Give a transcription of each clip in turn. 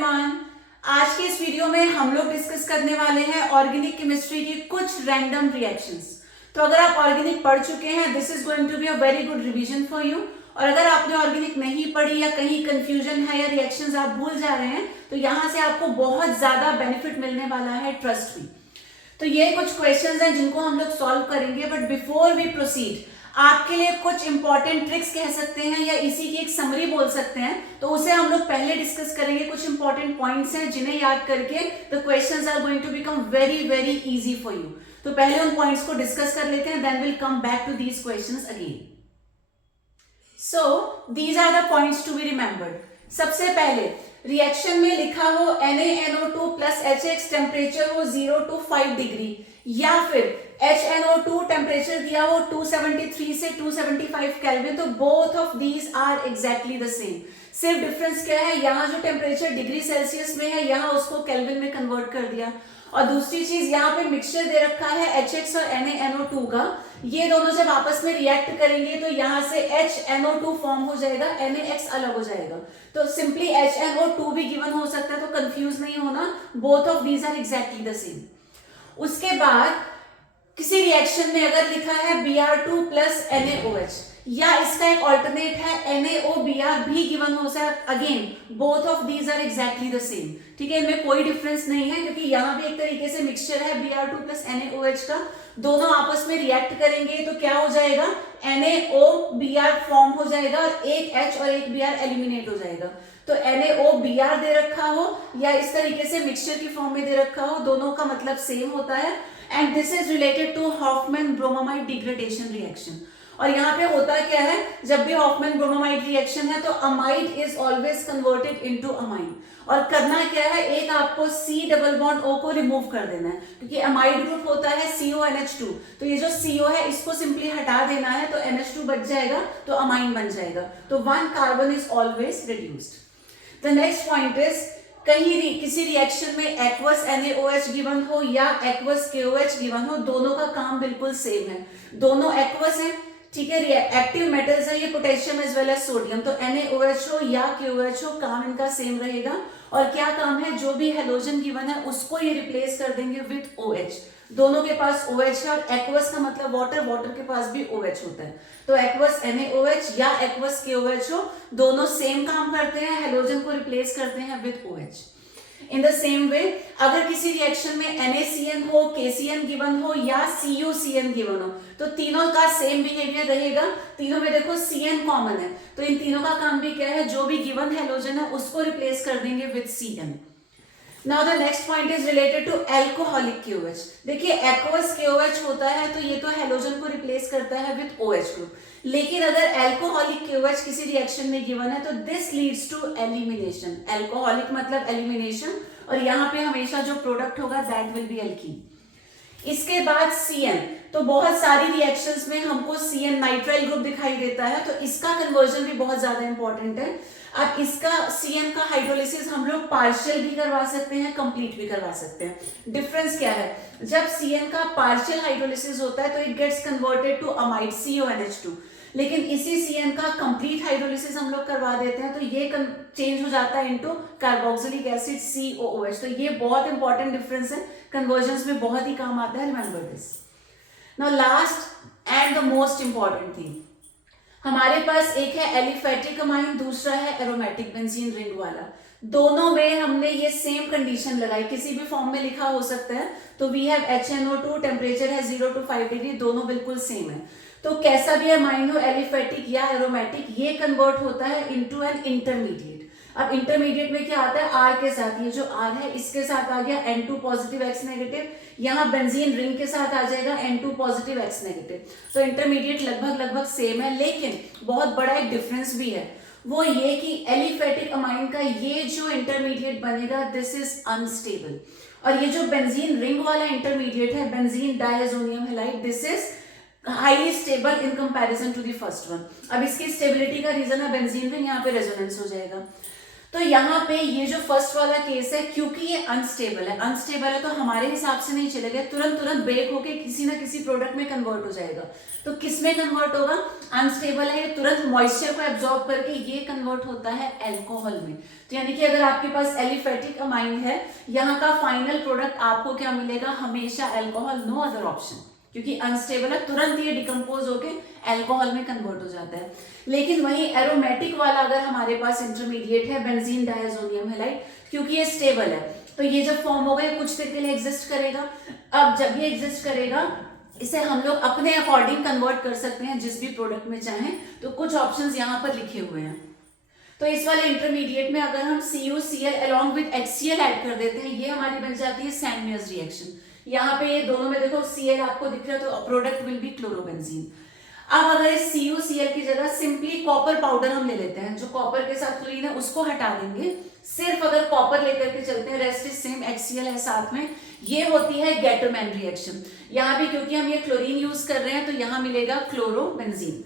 Everyone, आज के इस वीडियो में हम लोग डिस्कस करने वाले हैं ऑर्गेनिक केमिस्ट्री की कुछ रैंडम रिएक्शंस। तो अगर आप ऑर्गेनिक पढ़ चुके हैं, this is going to be a very good revision for you. और अगर आपने ऑर्गेनिक नहीं पढ़ी या कहीं कंफ्यूजन है या रिएक्शंस आप भूल जा रहे हैं, तो यहाँ से आपको बहुत ज्यादा बेनिफिट मिलने वाला है, ट्रस्ट मी। तो ये कुछ क्वेश्चंस हैं जिनको हम लोग सॉल्व करेंगे, बट बिफोर वी प्रोसीड आपके लिए कुछ इंपॉर्टेंट ट्रिक्स कह सकते हैं या इसी की एक समरी बोल सकते हैं, तो उसे हम लोग पहले डिस्कस करेंगे। कुछ इंपॉर्टेंट पॉइंट्स हैं जिन्हें याद करके the questions are going to become very very easy for you. तो पहले उन पॉइंट्स को डिस्कस कर लेते हैं, then will come back to these questions again. So these are the points to be remembered. सबसे पहले रिएक्शन में लिखा हो NaNO2 प्लस HX टेम्परेचर हो 0 to 5 डिग्री, या फिर HNO2 टेम्परेचर दिया हो 273 से 275 केल्विन, तो both of these are exactly the same. सिर्फ डिफरेंस क्या है, यहाँ जो टेम्परेचर डिग्री सेल्सियस में है यहाँ उसको केल्विन में कन्वर्ट कर दिया। और दूसरी चीज, यहाँ पे मिक्सचर दे रखा है HX और NaNO2 का, ये दोनों जब आपस में रिएक्ट करेंगे तो यहाँ से HNO2 फॉर्म हो जाएगा, NaX अलग हो जाएगा। तो सिंपली HNO2 भी गिवन हो सकता है, तो कंफ्यूज नहीं होना, both of these are exactly the same. उसके बाद किसी रिएक्शन में अगर लिखा है Br2 प्लस NaOH, या इसका एक ऑल्टरनेट है NaOBr भी गिवन हो सकता, again both of these are exactly the same. ठीक है, इनमें कोई डिफरेंस नहीं है, क्योंकि यहाँ भी एक तरीके से मिक्सचर है Br2 प्लस NaOH का, दोनों आपस में रिएक्ट करेंगे तो क्या हो जाएगा, NaOBr फॉर्म हो जाएगा और एक H और एक Br एलिमिनेट हो जाएगा। तो NaOBr दे रखा हो या इस तरीके से मिक्सचर की फॉर्म में दे रखा हो, दोनों का मतलब सेम होता है। And this is related to Hofmann bromamide degradation reaction. और यहाँ पे होता क्या है, जब भी हॉफमैन ब्रोमामाइड रिएक्शन है तो amide is always converted into amine. और करना क्या है, एक आपको C डबल बॉन्ड O को रिमूव कर देना है, क्योंकि अमाइड ग्रुप होता है CONH2, तो ये जो CO है इसको सिंपली हटा देना है, तो NH2 बच जाएगा, तो अमाइन बन जाएगा। तो 1 carbon is always reduced. The next point is, कहीं किसी रिएक्शन में एक्वस NaOH गिवन हो या एक्वस KOH गिवन हो, दोनों का काम बिल्कुल सेम है, दोनों एक्वस है। ठीक है, एक्टिव मेटल्स है ये, potassium as well as sodium, तो NaOH हो या KOH हो, काम इनका सेम रहेगा। और क्या काम है, जो भी हेलोजन गिवन है उसको ये रिप्लेस कर देंगे विद OH। दोनों के पास OH है, और एक्वस का मतलब वाटर, वाटर के पास भी OH होता है, तो एक्वस NaOH या एक्वस KOH हो, दोनों सेम काम करते हैं, हेलोजन को रिप्लेस करते हैं with OH। In the same way, अगर किसी रिएक्शन में NaCN हो, KCN गिवन हो या CuCN गिवन हो, तो तीनों का सेम बिहेवियर रहेगा। तीनों में देखो CN कॉमन है, तो इन तीनों का काम भी क्या है, जो भी गिवन हेलोजन है उसको रिप्लेस कर देंगे with CN। Now the next point is related to alcoholic KOH। देखिए एक्वस KOH होता है तो ये तो हेलोजन को रिप्लेस करता है विद OH ग्रुप, लेकिन अगर एल्कोहलिक KOH किसी रिएक्शन में गिवन है तो this leads to elimination. Alcoholic मतलब एलिमिनेशन, और यहाँ पे हमेशा जो प्रोडक्ट होगा दैट विल बी एल्कीन। इसके बाद CN, तो बहुत सारी रिएक्शंस में हमको CN नाइट्राइल ग्रुप दिखाई देता है, तो इसका कन्वर्जन भी बहुत ज्यादा इंपॉर्टेंट है। अब इसका CN का हाइड्रोलिसिस हम लोग पार्शियल भी करवा सकते हैं, कंप्लीट भी करवा सकते हैं। डिफरेंस क्या है, जब CN का पार्शियल हाइड्रोलिसिस होता है तो it gets converted to amide CONH2, लेकिन इसी CN का कंप्लीट हाइड्रोलिसिस हम लोग करवा देते हैं तो ये चेंज हो जाता है इनटू कार्बोक्सिलिक एसिड COOH। तो ये बहुत इंपॉर्टेंट डिफरेंस है, कन्वर्जन्स में बहुत ही काम आता है, remember this. Now last and the most important thing, हमारे पास एक है एलिफेटिक अमाइन, दूसरा है एरोमेटिक बेंजीन रिंग वाला। दोनों में हमने ये सेम कंडीशन लगाई, किसी भी फॉर्म में लिखा हो सकता है। तो वी हैव HNO2, टेम्परेचर है 0 to 5 डिग्री, दोनों बिल्कुल सेम है। तो कैसा भी अमाइन हो, एलिफेटिक या एरोमेटिक, ये कन्वर्ट होता है इनटू एन इंटरमीडिएट। अब इंटरमीडिएट में क्या आता है, R के साथ, ये जो R है इसके साथ आ गया N2 पॉजिटिव X नेगेटिव, यहाँ बेंजीन रिंग के साथ आ जाएगा N2 पॉजिटिव X नेगेटिव। तो इंटरमीडिएट लगभग सेम है, लेकिन बहुत बड़ा एक डिफरेंस भी है, वो ये कि एलिफेटिक अमाइन का ये जो इंटरमीडिएट बनेगा दिस इज अनस्टेबल, और ये जो बेंजीन रिंग वाला इंटरमीडिएट है benzene diazonium halide, this is highly stable in comparison to the first one. अब इसकी स्टेबिलिटी का रीजन है बेंजीन रिंग, यहाँ पे रेजोनेंस हो जाएगा। तो यहाँ पे ये जो फर्स्ट वाला केस है, क्योंकि ये अनस्टेबल है तो हमारे हिसाब से नहीं चलेगा, तुरंत ब्रेक होके किसी ना किसी प्रोडक्ट में कन्वर्ट हो जाएगा। तो किस में कन्वर्ट होगा? अनस्टेबल है, ये तुरंत मॉइस्चर को एब्जॉर्ब करके ये कन्वर्ट होता है अल्कोहल में। तो यानी कि अगर आपके पास एलिफेटिक अमाइन है, यहाँ का फाइनल प्रोडक्ट आपको क्या मिलेगा? हमेशा अल्कोहल, नो अदर ऑप्शन, क्योंकि अनस्टेबल है, तुरंत ये डिकम्पोज होके अल्कोहल में कन्वर्ट हो जाता है। लेकिन वही एरोमेटिक वाला अगर हमारे पास इंटरमीडिएट है, बेंजीन डायजोनियम हैलाइड, क्योंकि ये स्टेबल है तो ये जब फॉर्म होगा ये कुछ देर के लिए एग्जिस्ट करेगा। अब जब ये एग्जिस्ट करेगा, इसे हम लोग अपने अकॉर्डिंग कन्वर्ट कर सकते हैं जिस भी प्रोडक्ट में चाहें। तो कुछ ऑप्शंस यहाँ पर लिखे हुए हैं। तो इस वाले इंटरमीडिएट में अगर हम CuCl along with HCl add कर देते हैं, ये हमारी बन जाती है सैंड-मेयर्स रिएक्शन। यहाँ पे ये दोनों में देखो Cl आपको दिख रहा है, तो प्रोडक्ट विल बी क्लोरोबेंजीन। अब अगर इस CuCl की जगह सिंपली कॉपर पाउडर हम ले लेते हैं, जो कॉपर के साथ क्लोरीन है उसको हटा देंगे, सिर्फ अगर कॉपर लेकर के चलते हैं, रेस्ट इज सेम, HCl है साथ में, ये होती है गेटरमैन रिएक्शन। यहाँ भी क्योंकि हम ये क्लोरीन यूज कर रहे हैं तो यहाँ मिलेगा क्लोरोबेंजीन।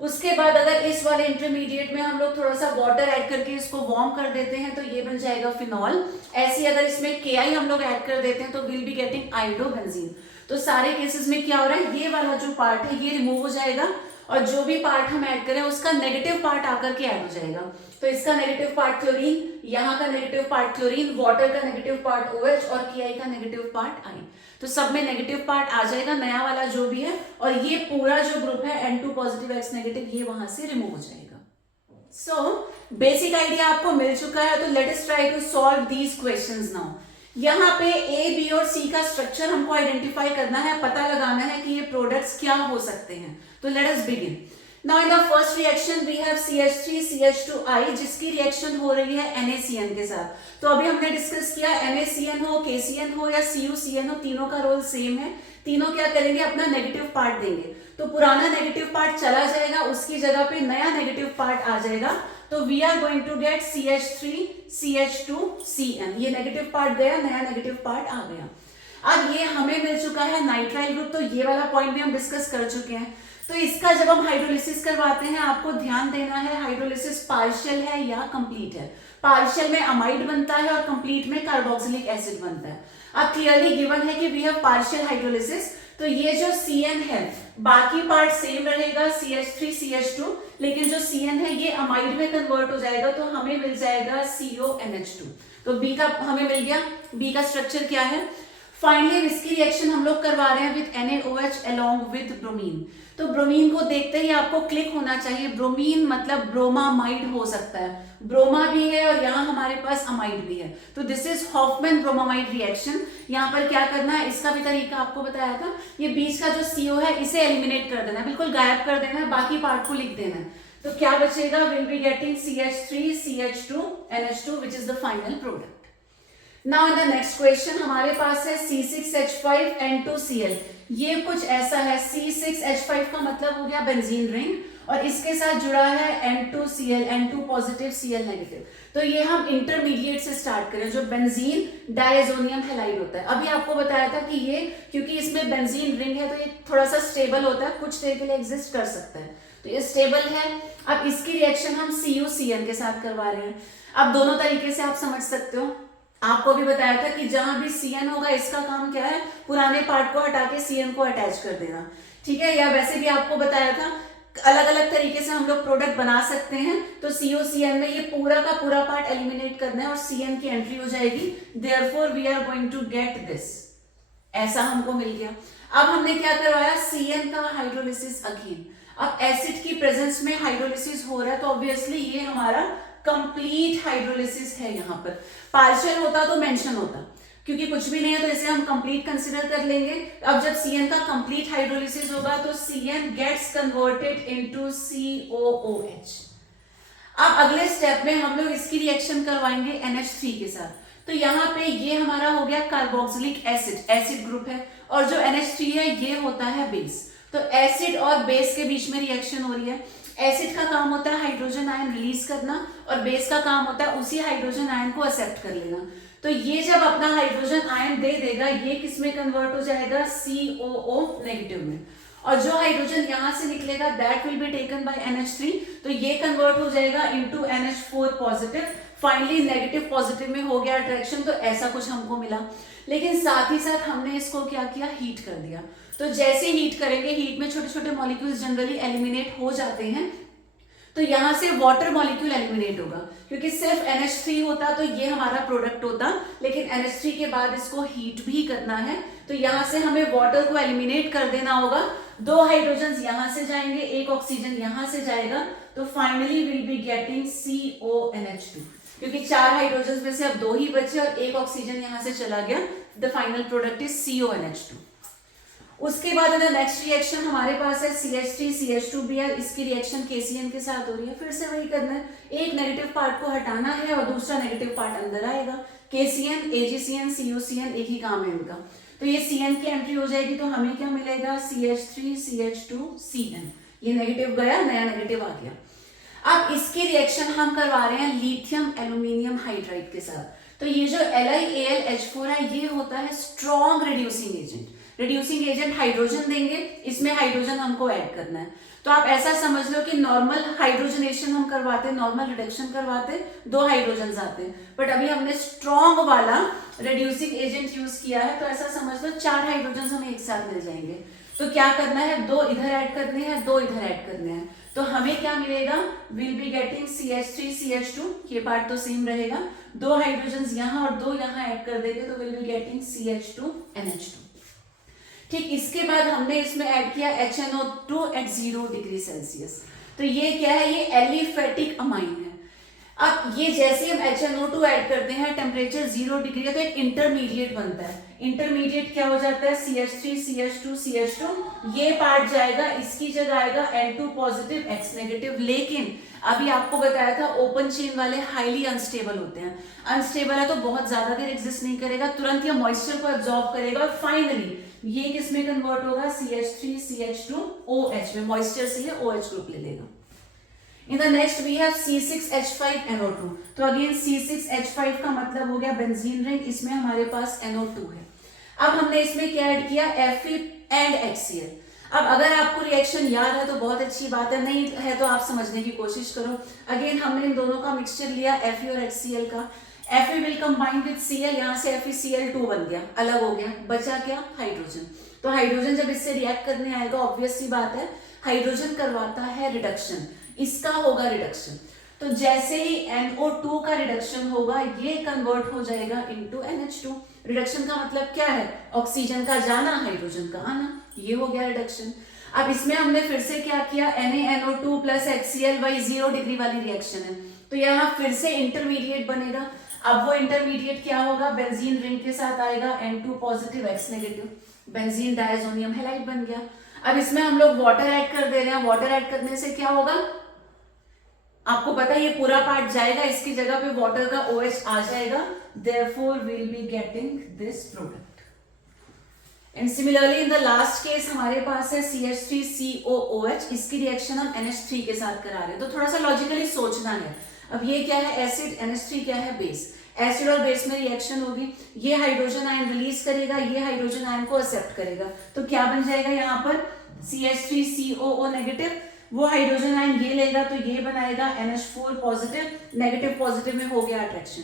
उसके बाद अगर इस वाले इंटरमीडिएट में हम लोग थोड़ा सा वाटर ऐड करके इसको वार्म कर देते हैं तो ये बन जाएगा फिनॉल। ऐसे अगर इसमें Ki हम लोग ऐड कर देते हैं तो विल बी गेटिंग आयोडोबेंजीन। तो सारे केसेस में क्या हो रहा है, ये वाला जो पार्ट है ये रिमूव हो जाएगा और जो भी पार्ट हम ऐड करें उसका नेगेटिव पार्ट आकर के ऐड हो जाएगा। तो इसका नेगेटिव पार्ट क्लोरीन, यहाँ का नेगेटिव पार्ट क्लोरीन, वाटर का नेगेटिव पार्ट OH और Ki का नेगेटिव पार्ट I। तो सब में नेगेटिव पार्ट आ जाएगा, नया वाला जो भी है, और ये पूरा जो ग्रुप है N2 पॉजिटिव X नेगेटिव ये वहां से रिमूव हो जाएगा। सो बेसिक आइडिया आपको मिल चुका है। तो let us try to solve these questions now. यहाँ पे A, B और C का स्ट्रक्चर हमको आइडेंटिफाई करना है, पता लगाना है कि ये प्रोडक्ट्स क्या हो सकते हैं। तो let us begin. Now in the first reaction we have CH3 CH2I, जिसकी रिएक्शन हो रही है NaCN के साथ। तो अभी हमने डिस्कस किया NaCN हो, KCN हो या CuCN हो, तीनों का रोल सेम है। तीनों क्या करेंगे, अपना नेगेटिव पार्ट देंगे। तो पुराना नेगेटिव पार्ट चला जाएगा, उसकी जगह पे नया नेगेटिव पार्ट आ जाएगा। तो we are going to get CH3 CH2CN। ये नेगेटिव पार्ट गया, नया नेगेटिव पार्ट आ गया। अब ये हमें मिल चुका है नाइट्राइल ग्रुप, तो ये वाला पॉइंट भी हम डिस्कस कर चुके हैं। तो इसका जब हम हाइड्रोलिसिस करवाते हैं, आपको ध्यान देना है हाइड्रोलिसिस पार्शियल है या कंप्लीट है। पार्शियल में अमाइड बनता है और कंप्लीट में कार्बोक्सिलिक एसिड बनता है। अब क्लियरली गिवन है कि वी हैव पार्शियल हाइड्रोलिसिस, तो ये जो CN है बाकी पार्ट सेम रहेगा CH3 CH2, लेकिन जो CN है ये अमाइड में कन्वर्ट हो जाएगा, तो हमें मिल जाएगा CONH2। तो B का हमें मिल गया। B का स्ट्रक्चर क्या है? फाइनली इसकी रिएक्शन हम लोग करवा रहे हैं with NaOH along with bromine. तो ब्रोमीन को देखते ही आपको क्लिक होना चाहिए, ब्रोमीन मतलब ब्रोमामाइड हो सकता है, ब्रोमा भी है और यहाँ हमारे पास अमाइड भी है। तो this is Hofmann bromamide reaction. यहाँ पर क्या करना है, इसका भी तरीका आपको बताया था। ये बीच का जो CO है इसे एलिमिनेट कर देना है, बिल्कुल गायब कर देना है, बाकी पार्ट को लिख देना है। तो क्या बचेगा, will be getting CH3 CH2 NH2 which is the final product. Now in the next question हमारे पास है C6H5 N2Cl। ये कुछ ऐसा है, C6H5 का मतलब हो गया बेंजीन रिंग और इसके साथ जुड़ा है N2Cl, N2 positive Cl negative. तो ये हम इंटरमीडिएट से स्टार्ट करें, जो बेंजीन डायजोनियम हैलाइड होता है। अभी आपको बताया था कि ये क्योंकि इसमें बेंजीन रिंग है तो ये थोड़ा सा स्टेबल होता है, कुछ देर के लिए एग्जिस्ट कर सकता है, तो ये स्टेबल है। अब इसकी रिएक्शन हम CuCN के साथ करवा रहे हैं। अब दोनों तरीके से आप समझ सकते हो, आपको भी बताया था कि जहां भी CN होगा इसका काम क्या है, पुराने पार्ट को हटा के CN को अटैच कर देना, ठीक है। या वैसे भी आपको बताया था अलग अलग तरीके से हम लोग प्रोडक्ट बना सकते हैं। तो CuCN में ये पूरा का पूरा पार्ट एलिमिनेट करना है और CN की एंट्री हो जाएगी, therefore we are going to get this. ऐसा हमको मिल गया। अब हमने क्या करवाया, CN का हाइड्रोलिसिस अगेन। अब एसिड की प्रेजेंस में हाइड्रोलिसिस हो रहा है, तो ऑब्वियसली ये हमारा कंप्लीट हाइड्रोलिसिस है। यहाँ पर पार्शियल होता तो मेंशन होता, क्योंकि कुछ भी नहीं है तो इसे हम कंप्लीट कंसीडर कर लेंगे। अब जब CN का कंप्लीट हाइड्रोलिसिस होगा तो CN gets converted into COOH। अब अगले स्टेप में हम लोग इसकी रिएक्शन करवाएंगे NH3 के साथ। तो यहाँ पे ये हमारा हो गया कार्बोक्सिलिक एसिड, एसिड ग्रुप है, और जो NH3 है ये होता है बेस। तो एसिड और बेस के बीच में रिएक्शन हो रही है। एसिड का काम होता है हाइड्रोजन आयन रिलीज करना और बेस का काम होता है उसी हाइड्रोजन आयन को एक्सेप्ट कर लेना। तो ये जब अपना हाइड्रोजन आयन दे देगा, ये किस में कन्वर्ट हो जाएगा, COO नेगेटिव में, और जो हाइड्रोजन यहां से निकलेगा that will be taken by NH3, तो ये कन्वर्ट हो जाएगा into NH4 positive. Finally negative positive में हो गया अट्रैक्शन, तो ऐसा कुछ हमको मिला। लेकिन साथ ही साथ हमने इसको क्या किया, हीट कर दिया। तो जैसे हीट करेंगे, हीट में छोटे छोटे मॉलिक्यूल्स जनरली एलिमिनेट हो जाते हैं, तो यहां से वाटर मॉलिक्यूल एलिमिनेट होगा, क्योंकि सिर्फ NH3 होता तो ये हमारा प्रोडक्ट होता, लेकिन NH3 के बाद इसको हीट भी करना है, तो यहां से हमें वाटर को एलिमिनेट कर देना होगा। 2 हाइड्रोजन यहां से जाएंगे, 1 ऑक्सीजन यहां से जाएगा, तो finally will be getting CONH2, क्योंकि 4 हाइड्रोजन में से अब 2 ही बचे और 1 ऑक्सीजन यहां से चला गया। The final product is CONH2। उसके बाद नेक्स्ट रिएक्शन हमारे पास है CH3CH2Br। इसकी रिएक्शन KCN के साथ हो रही है। फिर से वही करना है, एक नेगेटिव पार्ट को हटाना है और दूसरा नेगेटिव पार्ट अंदर आएगा। KCN, AgCN, CuCN एक ही काम है इनका। तो ये CN की एंट्री हो जाएगी, तो हमें क्या मिलेगा, CH3CH2CN। ये नेगेटिव गया, नया नेगेटिव आ गया। अब इसकी रिएक्शन हम करवा रहे हैं लिथियम एल्यूमिनियम हाइड्राइड के साथ। तो ये जो LiAlH4 है, ये होता है strong reducing agent. Reducing agent hydrogen देंगे, इसमें हाइड्रोजन हमको ऐड करना है। तो आप ऐसा समझ लो कि नॉर्मल हाइड्रोजनेशन हम करवाते, नॉर्मल रिडक्शन करवाते, 2 हाइड्रोजन आते हैं, बट अभी हमने स्ट्रॉन्ग वाला रिड्यूसिंग एजेंट यूज किया है, तो ऐसा समझ लो 4 हाइड्रोजन हमें एक साथ मिल जाएंगे। तो क्या करना है, 2 इधर ऐड करने हैं, 2 इधर ऐड करने हैं, तो हमें क्या मिलेगा, विल बी गेटिंग CH3CH2। ये पार्ट तो सेम रहेगा, 2 हाइड्रोजन यहाँ और 2 यहाँ ऐड कर देंगे, तो विल बी गेटिंग CH2NH2। ठीक, इसके बाद हमने इसमें ऐड किया HNO2 एट 0 डिग्री सेल्सियस। तो ये क्या है, ये एलिफेटिक अमाइन है। अब ये जैसे हम HNO2 ऐड करते हैं, टेम्परेचर 0 डिग्री है, तो एक इंटरमीडिएट बनता है। इंटरमीडिएट क्या हो जाता है, CH3CH2CH2, ये पार्ट जाएगा, इसकी जगह आएगा N2 पॉजिटिव X नेगेटिव। लेकिन अभी आपको बताया था ओपन चेन वाले हाईली अनस्टेबल होते हैं। अनस्टेबल है तो बहुत ज्यादा देर एग्जिस्ट नहीं करेगा, तुरंत ये मॉइस्चर को एब्जॉर्ब करेगा और फाइनली ये किस में कन्वर्ट होगा, CH3CH2OH में, मॉइस्चर से ये OH ग्रुप ले लेगा। In the next we have C6H5NO2। तो अगेन C6H5 का मतलब हो गया बेंजीन रिंग, इसमें हमारे पास NO2 है। अब हमने इसमें क्या ऐड किया, Fe एंड HCl। अब अगर आपको रिएक्शन याद है तो बहुत अच्छी बात है, नहीं है तो आप समझने की कोशिश करो। अगेन हमने इन दोनों का मिक्सचर लिया, Fe और HCl का। Fe will combine with Cl, यहाँ से FeCl2 बन गया, अलग हो गया, बचा क्या, हाइड्रोजन। तो हाइड्रोजन जब इससे रिएक्ट करने आएगा, ऑब्वियस सी बात है, हाइड्रोजन करवाता है रिडक्शन, इसका होगा रिडक्शन। तो जैसे ही NO2 का रिडक्शन होगा, ये कन्वर्ट हो जाएगा इनटू NH2। रिडक्शन का मतलब क्या है, ऑक्सीजन का जाना, हाइड्रोजन का आना, ये हो गया रिडक्शन। अब इसमें हमने फिर से क्या किया, NaNO2 प्लस HCl वही 0 डिग्री वाली रिएक्शन है, तो यहाँ फिर से इंटरमीडिएट बनेगा। अब वो इंटरमीडिएट क्या होगा, बेंजीन रिंग के साथ आएगा, N2 positive X negative, benzene diazonium halide बन गया। अब इसमें हम लोग वाटर ऐड कर दे रहे हैं। वाटर ऐड करने से क्या होगा, आपको पता है ये पूरा पार्ट जाएगा, इसकी जगह पे वाटर का OH आ जाएगा, therefore we'll be getting this product। And similarly in the last case हमारे पास है CH3COOH, इसकी रिएक्शन हम NH3 के साथ करा रहे हैं, तो थोड़ा सा लॉजिकली सोचना है। अब ये क्या है, एसिड, NH3 क्या है, बेस। एसिड और बेस में रिएक्शन होगी, ये हाइड्रोजन आयन रिलीज करेगा, ये हाइड्रोजन आयन को एक्सेप्ट करेगा, तो क्या बन जाएगा यहाँ पर, CH3COO नेगेटिव, वो हाइड्रोजन आयन ये लेगा, तो ये बनाएगा NH4 पॉजिटिव, नेगेटिव पॉजिटिव में हो गया अट्रैक्शन।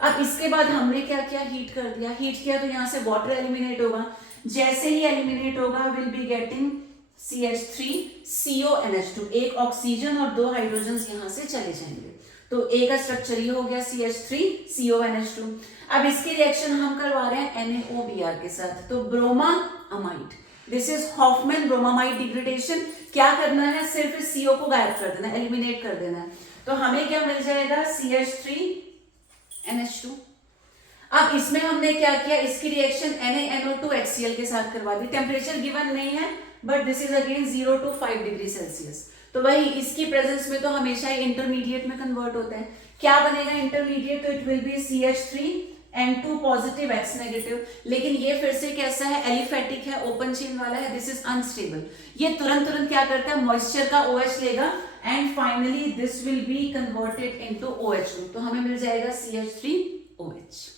अब इसके बाद हमने क्या किया, हीट कर दिया। हीट किया तो यहाँ से वाटर एलिमिनेट होगा, जैसे ही एलिमिनेट होगा will be getting CH3CONH2, 1 oxygen और 2 हाइड्रोजन यहाँ से चले जाएंगे, तो ए का स्ट्रक्चर ये हो गया CH3CONH2। अब इसकी रिएक्शन हम करवा रहे हैं NaOBr के साथ, तो bromamide, this is Hoffmann bromamide degradation. क्या करना है, सिर्फ इस CO को गायब कर देना, एलिमिनेट कर देना है, तो हमें क्या मिल जाएगा, CH3NH2। अब इसमें हमने क्या किया, इसकी रिएक्शन NaNO2 HCl के साथ करवा दी। टेम्परेचर गिवन नहीं है, but this is again 0 to 5 degree Celsius, तो वही इसकी प्रेजेंस में तो हमेशा ही इंटरमीडिएट में कन्वर्ट होता है। क्या बनेगा इंटरमीडिएट, तो it will be CH3N2 positive X negative, लेकिन ये फिर से कैसा है, एलिफेटिक है, ओपन चेन वाला है, दिस इज अनस्टेबल। ये तुरंत क्या करता है, मॉइस्चर का OH लेगा and finally this will be converted into OH group, तो हमें मिल जाएगा CH3OH।